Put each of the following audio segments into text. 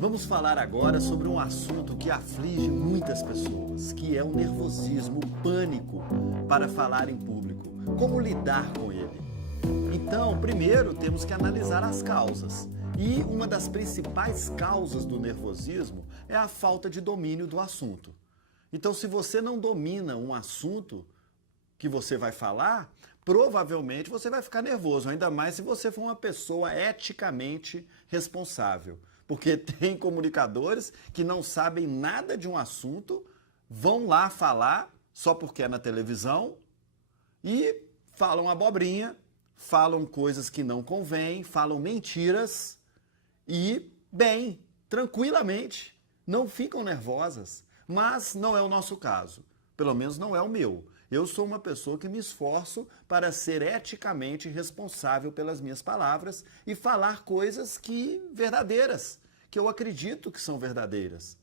Vamos falar agora sobre um assunto que aflige muitas pessoas, que é o nervosismo, o pânico para falar em público. Como lidar com ele? Então, primeiro temos que analisar as causas. E uma das principais causas do nervosismo é a falta de domínio do assunto. Então, se você não domina um assunto que você vai falar, provavelmente você vai ficar nervoso, ainda mais se você for uma pessoa eticamente responsável. Porque tem comunicadores que não sabem nada de um assunto, vão lá falar só porque é na televisão e falam abobrinha, falam coisas que não convêm, falam mentiras e, bem, tranquilamente, não ficam nervosas. Mas não é o nosso caso, pelo menos não é o meu. Eu sou uma pessoa que me esforço para ser eticamente responsável pelas minhas palavras e falar coisas verdadeiras, que eu acredito que são verdadeiras.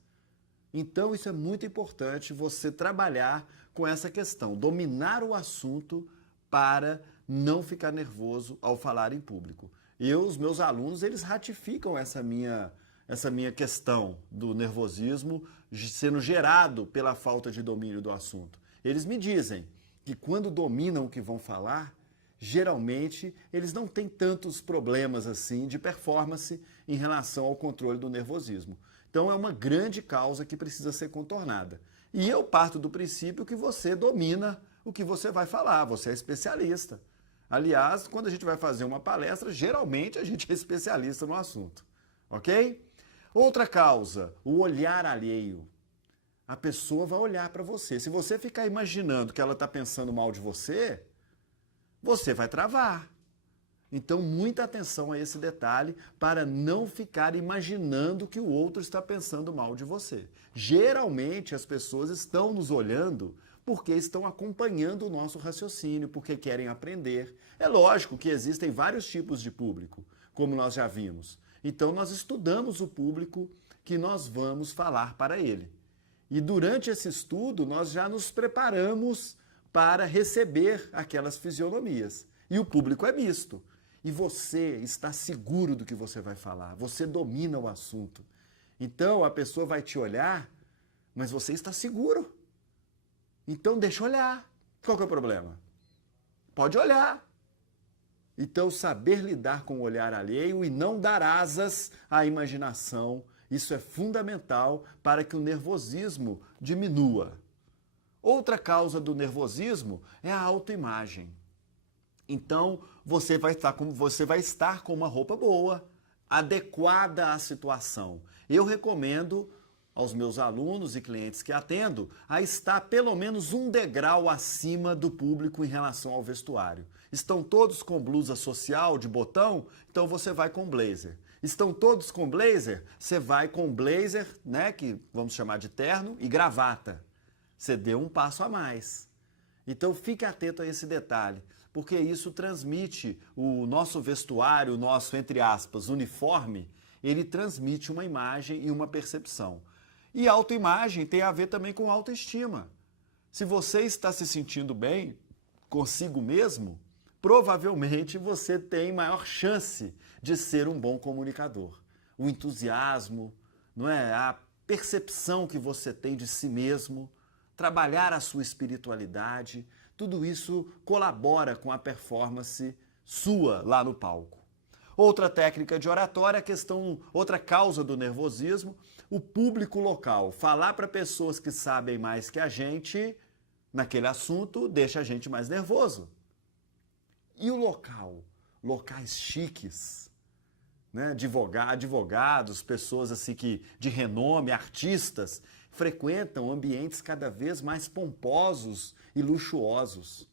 Então isso é muito importante, você trabalhar com essa questão, dominar o assunto para não ficar nervoso ao falar em público. Os meus alunos, eles ratificam essa minha questão do nervosismo sendo gerado pela falta de domínio do assunto. Eles me dizem que quando dominam o que vão falar, geralmente eles não têm tantos problemas assim de performance em relação ao controle do nervosismo. Então é uma grande causa que precisa ser contornada. E eu parto do princípio que você domina o que você vai falar, você é especialista. Aliás, quando a gente vai fazer uma palestra, geralmente a gente é especialista no assunto, ok? Outra causa, o olhar alheio. A pessoa vai olhar para você. Se você ficar imaginando que ela está pensando mal de você, você vai travar. Então, muita atenção a esse detalhe para não ficar imaginando que o outro está pensando mal de você. Geralmente, as pessoas estão nos olhando porque estão acompanhando o nosso raciocínio, porque querem aprender. É lógico que existem vários tipos de público, como nós já vimos. Então, nós estudamos o público que nós vamos falar para ele. E durante esse estudo, nós já nos preparamos para receber aquelas fisionomias. E o público é misto. E você está seguro do que você vai falar, você domina o assunto. Então a pessoa vai te olhar, mas você está seguro. Então deixa olhar. Qual que é o problema? Pode olhar. Então saber lidar com o olhar alheio e não dar asas à imaginação, isso é fundamental para que o nervosismo diminua. Outra causa do nervosismo é a autoimagem. Então, você vai estar com uma roupa boa, adequada à situação. Eu recomendo aos meus alunos e clientes que atendo a estar pelo menos um degrau acima do público em relação ao vestuário. Estão todos com blusa social de botão? Então você vai com blazer. Estão todos com blazer? Você vai com blazer, né, que vamos chamar de terno, e gravata. Você deu um passo a mais. Então fique atento a esse detalhe, porque isso transmite o nosso vestuário, o nosso, entre aspas, uniforme, ele transmite uma imagem e uma percepção. E autoimagem tem a ver também com autoestima. Se você está se sentindo bem consigo mesmo, provavelmente você tem maior chance de ser um bom comunicador. O entusiasmo, não é? A percepção que você tem de si mesmo, trabalhar a sua espiritualidade, tudo isso colabora com a performance sua lá no palco. Outra técnica de oratória, outra causa do nervosismo, o público local. Falar para pessoas que sabem mais que a gente naquele assunto deixa a gente mais nervoso. E o local? Locais chiques, né? Advogados, pessoas assim de renome, artistas, frequentam ambientes cada vez mais pomposos e luxuosos.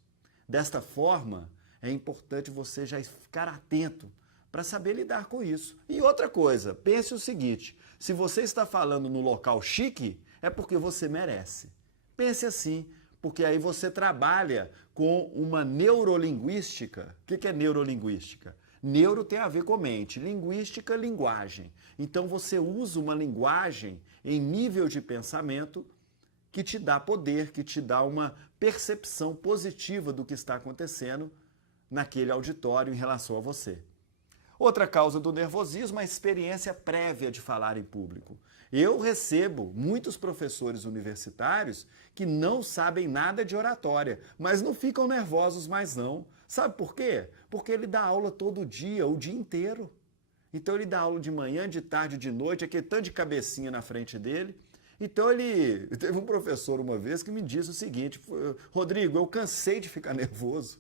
Desta forma, é importante você já ficar atento para saber lidar com isso. E outra coisa, pense o seguinte, se você está falando no local chique, é porque você merece. Pense assim, porque aí você trabalha com uma neurolinguística. O que é neurolinguística? Neuro tem a ver com mente, linguística, linguagem. Então você usa uma linguagem em nível de pensamento que te dá poder, que te dá uma percepção positiva do que está acontecendo naquele auditório em relação a você. Outra causa do nervosismo é a experiência prévia de falar em público. Eu recebo muitos professores universitários que não sabem nada de oratória, mas não ficam nervosos mais não. Sabe por quê? Porque ele dá aula todo dia, o dia inteiro. Então ele dá aula de manhã, de tarde, de noite, aquele tanto de cabecinha na frente dele. Então teve um professor uma vez que me disse o seguinte: Rodrigo, eu cansei de ficar nervoso.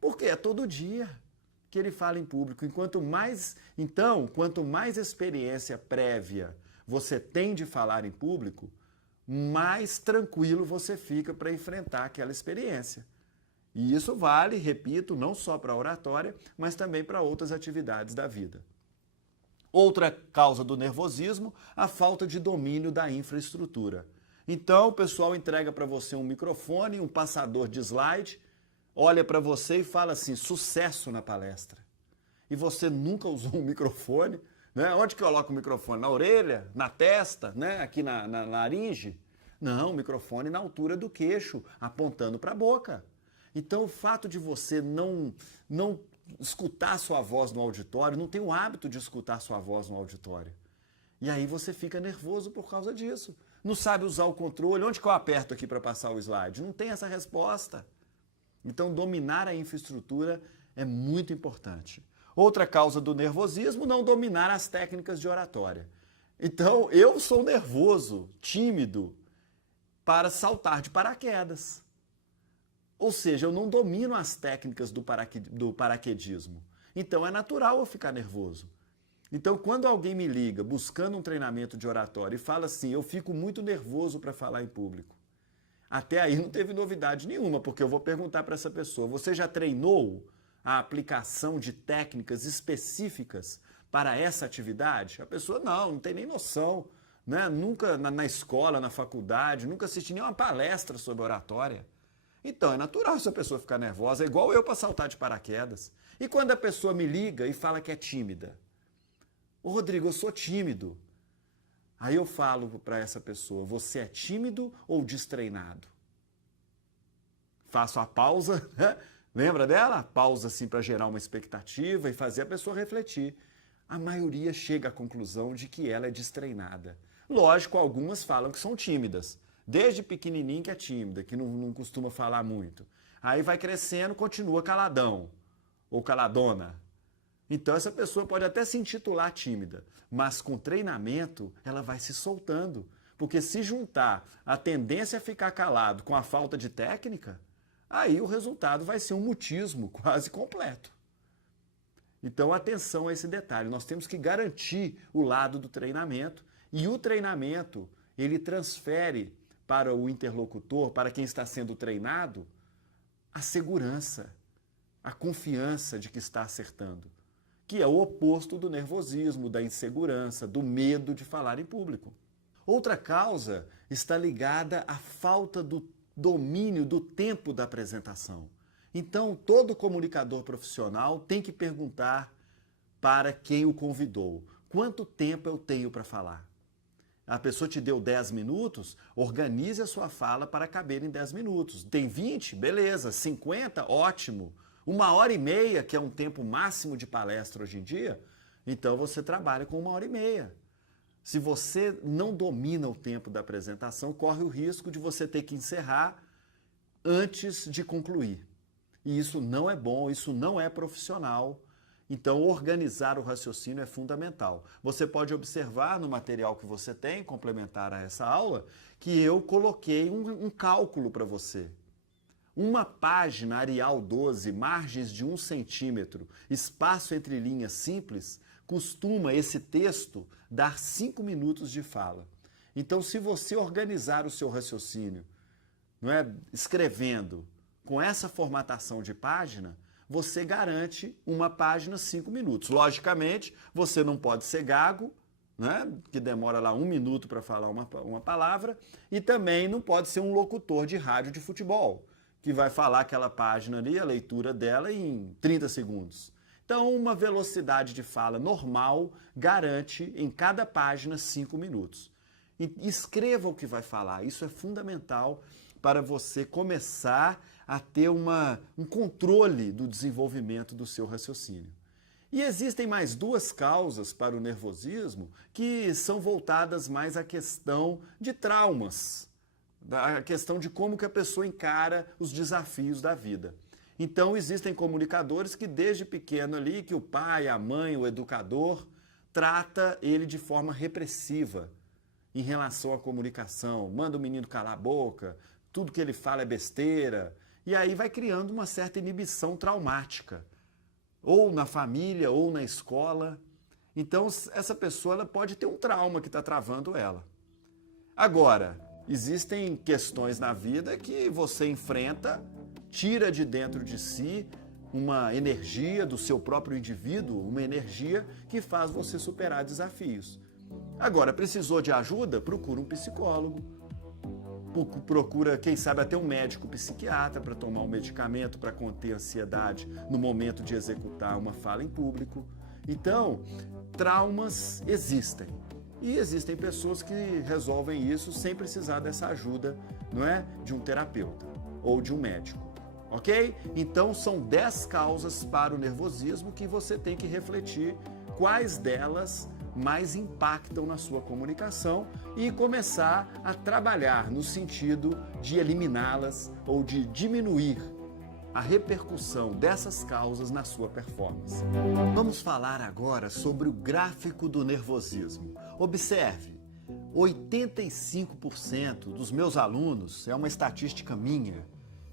Porque é todo dia que ele fala em público. Quanto mais experiência prévia você tem de falar em público, mais tranquilo você fica para enfrentar aquela experiência. E isso vale, repito, não só para a oratória, mas também para outras atividades da vida. Outra causa do nervosismo, a falta de domínio da infraestrutura. Então, o pessoal entrega para você um microfone, um passador de slide, olha para você e fala assim: sucesso na palestra. E você nunca usou um microfone, né? Onde que coloca o microfone? Na orelha? Na testa? Né? Aqui na laringe? Não, o microfone na altura do queixo, apontando para a boca. Então, o fato de você não escutar sua voz no auditório, não tem o hábito de escutar sua voz no auditório. E aí você fica nervoso por causa disso. Não sabe usar o controle. Onde que eu aperto aqui para passar o slide? Não tem essa resposta. Então, dominar a infraestrutura é muito importante. Outra causa do nervosismo, não dominar as técnicas de oratória. Então, eu sou nervoso, tímido, para saltar de paraquedas. Ou seja, eu não domino as técnicas do paraquedismo. Então, é natural eu ficar nervoso. Então, quando alguém me liga buscando um treinamento de oratória e fala assim: eu fico muito nervoso para falar em público. Até aí não teve novidade nenhuma, porque eu vou perguntar para essa pessoa: você já treinou a aplicação de técnicas específicas para essa atividade? A pessoa não tem nem noção, né? Nunca na escola, na faculdade, nunca assisti nenhuma palestra sobre oratória. Então é natural essa pessoa ficar nervosa, é igual eu para saltar de paraquedas. E quando a pessoa me liga e fala que é tímida? Ô Rodrigo, eu sou tímido. Aí eu falo para essa pessoa: você é tímido ou destreinado? Faço a pausa, né? Lembra dela? Pausa assim para gerar uma expectativa e fazer a pessoa refletir. A maioria chega à conclusão de que ela é destreinada. Lógico, algumas falam que são tímidas. Desde pequenininho que é tímida, que não costuma falar muito. Aí vai crescendo, continua caladão ou caladona. Então essa pessoa pode até se intitular tímida, mas com treinamento ela vai se soltando. Porque se juntar a tendência a ficar calado com a falta de técnica, aí o resultado vai ser um mutismo quase completo. Então atenção a esse detalhe, nós temos que garantir o lado do treinamento, e o treinamento ele transfere para o interlocutor, para quem está sendo treinado, a segurança, a confiança de que está acertando, que é o oposto do nervosismo, da insegurança, do medo de falar em público. Outra causa está ligada à falta do domínio do tempo da apresentação. Então, todo comunicador profissional tem que perguntar para quem o convidou: quanto tempo eu tenho para falar? A pessoa te deu 10 minutos, organize a sua fala para caber em 10 minutos. Tem 20? Beleza. 50? Ótimo. 1h30, que é um tempo máximo de palestra hoje em dia, então você trabalha com 1h30. Se você não domina o tempo da apresentação, corre o risco de você ter que encerrar antes de concluir. E isso não é bom, isso não é profissional. Então, organizar o raciocínio é fundamental. Você pode observar no material que você tem, complementar a essa aula, que eu coloquei um cálculo para você. Uma página Arial 12, margens de 1 centímetro, espaço entre linhas simples, costuma esse texto dar 5 minutos de fala. Então, se você organizar o seu raciocínio, não é, escrevendo com essa formatação de página, você garante uma página 5 minutos. Logicamente, você não pode ser gago, né, que demora lá 1 minuto para falar uma palavra, e também não pode ser um locutor de rádio de futebol, que vai falar aquela página ali, a leitura dela, em 30 segundos. Então, uma velocidade de fala normal garante em cada página 5 minutos. E escreva o que vai falar, isso é fundamental para você começar a ter um controle do desenvolvimento do seu raciocínio. E existem mais duas causas para o nervosismo que são voltadas mais à questão de traumas, a questão de como que a pessoa encara os desafios da vida. Então existem comunicadores que desde pequeno ali, que o pai, a mãe, o educador, trata ele de forma repressiva em relação à comunicação, manda o menino calar a boca, tudo que ele fala é besteira, e aí vai criando uma certa inibição traumática, ou na família, ou na escola. Então essa pessoa ela pode ter um trauma que está travando ela. Agora, existem questões na vida que você enfrenta, tira de dentro de si uma energia do seu próprio indivíduo, uma energia que faz você superar desafios. Agora, precisou de ajuda? Procura um psicólogo. Procura, quem sabe, até um médico psiquiatra para tomar um medicamento para conter a ansiedade no momento de executar uma fala em público. Então, traumas existem. E existem pessoas que resolvem isso sem precisar dessa ajuda, não é? De um terapeuta ou de um médico. Ok? Então, são 10 causas para o nervosismo que você tem que refletir quais delas mais impactam na sua comunicação e começar a trabalhar no sentido de eliminá-las ou de diminuir a repercussão dessas causas na sua performance. Vamos falar agora sobre o gráfico do nervosismo. Observe, 85% dos meus alunos, é uma estatística minha,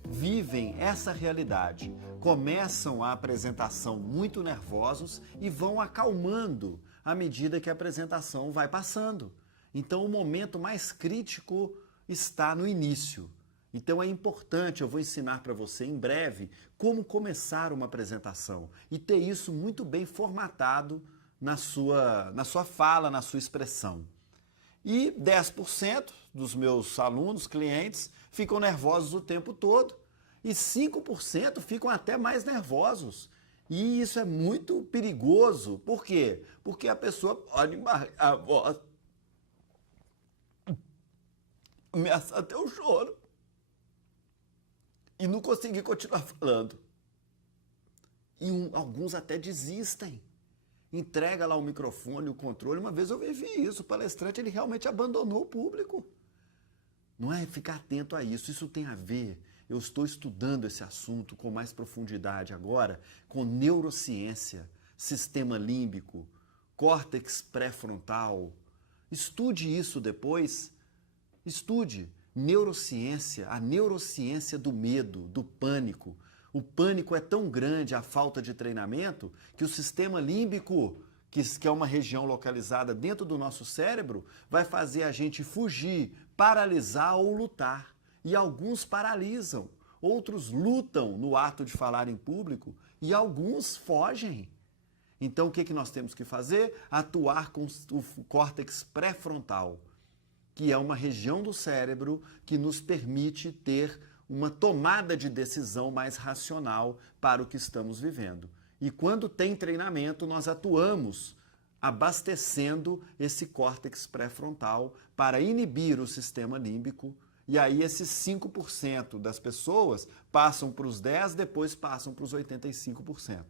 vivem essa realidade. Começam a apresentação muito nervosos e vão acalmando à medida que a apresentação vai passando. Então o momento mais crítico está no início. Então é importante, eu vou ensinar para você em breve como começar uma apresentação e ter isso muito bem formatado na sua fala, na sua expressão. E 10% dos meus alunos, clientes, ficam nervosos o tempo todo e 5% ficam até mais nervosos. E isso é muito perigoso. Por quê? Porque a pessoa pode a voz, começa até o choro e não conseguir continuar falando. E alguns até desistem. Entrega lá o microfone, o controle. Uma vez eu vivi isso, o palestrante ele realmente abandonou o público. Não é ficar atento a isso, isso tem a ver. Eu estou estudando esse assunto com mais profundidade agora, com neurociência, sistema límbico, córtex pré-frontal. Estude isso depois. Estude neurociência, a neurociência do medo, do pânico. O pânico é tão grande, a falta de treinamento, que o sistema límbico, que é uma região localizada dentro do nosso cérebro, vai fazer a gente fugir, paralisar ou lutar. E alguns paralisam, outros lutam no ato de falar em público e alguns fogem. Então o que nós temos que fazer? Atuar com o córtex pré-frontal, que é uma região do cérebro que nos permite ter uma tomada de decisão mais racional para o que estamos vivendo. E quando tem treinamento, nós atuamos abastecendo esse córtex pré-frontal para inibir o sistema límbico. E aí esses 5% das pessoas passam para os 10%, depois passam para os 85%.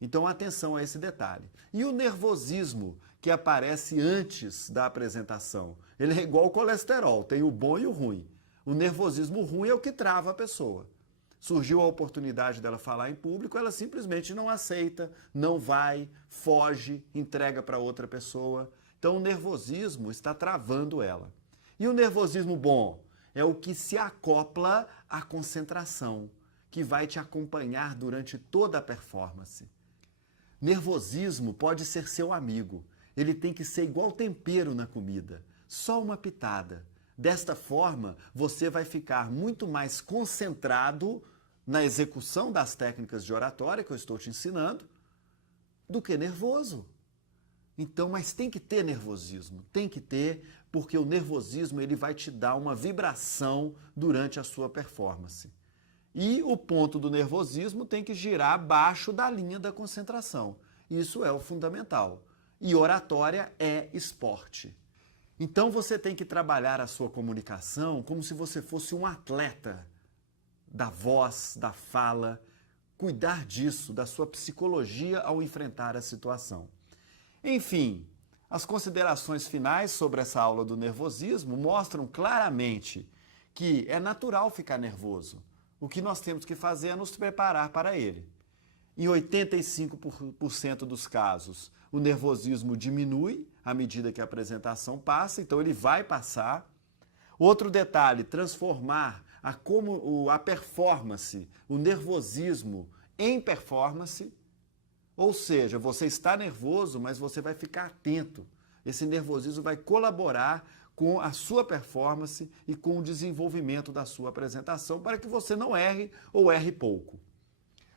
Então atenção a esse detalhe. E o nervosismo que aparece antes da apresentação? Ele é igual ao colesterol, tem o bom e o ruim. O nervosismo ruim é o que trava a pessoa. Surgiu a oportunidade dela falar em público, ela simplesmente não aceita, não vai, foge, entrega para outra pessoa. Então o nervosismo está travando ela. E o nervosismo bom é o que se acopla à concentração, que vai te acompanhar durante toda a performance. Nervosismo pode ser seu amigo. Ele tem que ser igual tempero na comida, só uma pitada. Desta forma, você vai ficar muito mais concentrado na execução das técnicas de oratória que eu estou te ensinando do que nervoso. Então, mas tem que ter nervosismo, tem que ter, porque o nervosismo ele vai te dar uma vibração durante a sua performance. E o ponto do nervosismo tem que girar abaixo da linha da concentração. Isso é o fundamental. E oratória é esporte. Então você tem que trabalhar a sua comunicação como se você fosse um atleta da voz, da fala, cuidar disso, da sua psicologia ao enfrentar a situação. Enfim, as considerações finais sobre essa aula do nervosismo mostram claramente que é natural ficar nervoso. O que nós temos que fazer é nos preparar para ele. Em 85% dos casos, o nervosismo diminui à medida que a apresentação passa, então ele vai passar. Outro detalhe, transformar a performance, o nervosismo em performance. Ou seja, você está nervoso, mas você vai ficar atento. Esse nervosismo vai colaborar com a sua performance e com o desenvolvimento da sua apresentação para que você não erre ou erre pouco.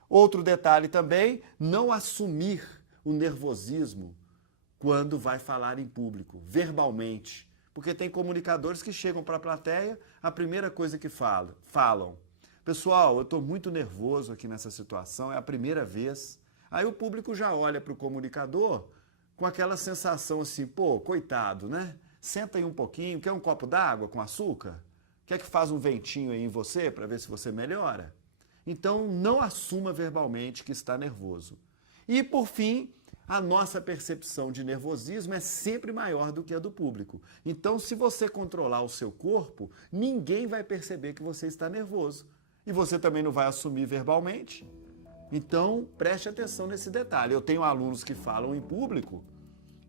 Outro detalhe também, não assumir o nervosismo quando vai falar em público, verbalmente. Porque tem comunicadores que chegam para a plateia, a primeira coisa que falam, pessoal, eu estou muito nervoso aqui nessa situação, é a primeira vez. Aí o público já olha para o comunicador com aquela sensação assim, pô, coitado, né? Senta aí um pouquinho, quer um copo d'água com açúcar? Quer que faça um ventinho aí em você para ver se você melhora? Então, não assuma verbalmente que está nervoso. E, por fim, a nossa percepção de nervosismo é sempre maior do que a do público. Então, se você controlar o seu corpo, ninguém vai perceber que você está nervoso. E você também não vai assumir verbalmente. Então, preste atenção nesse detalhe. Eu tenho alunos que falam em público,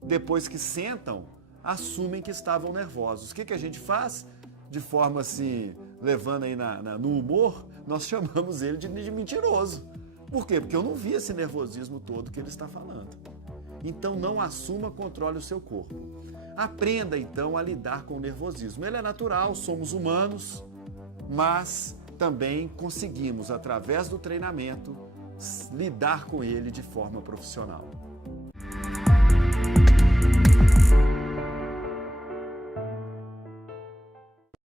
depois que sentam, assumem que estavam nervosos. O que a gente faz? De forma assim, levando aí no humor, nós chamamos ele de mentiroso. Por quê? Porque eu não vi esse nervosismo todo que ele está falando. Então não assuma, controle o seu corpo. Aprenda então a lidar com o nervosismo. Ele é natural, somos humanos, mas também conseguimos, através do treinamento, lidar com ele de forma profissional.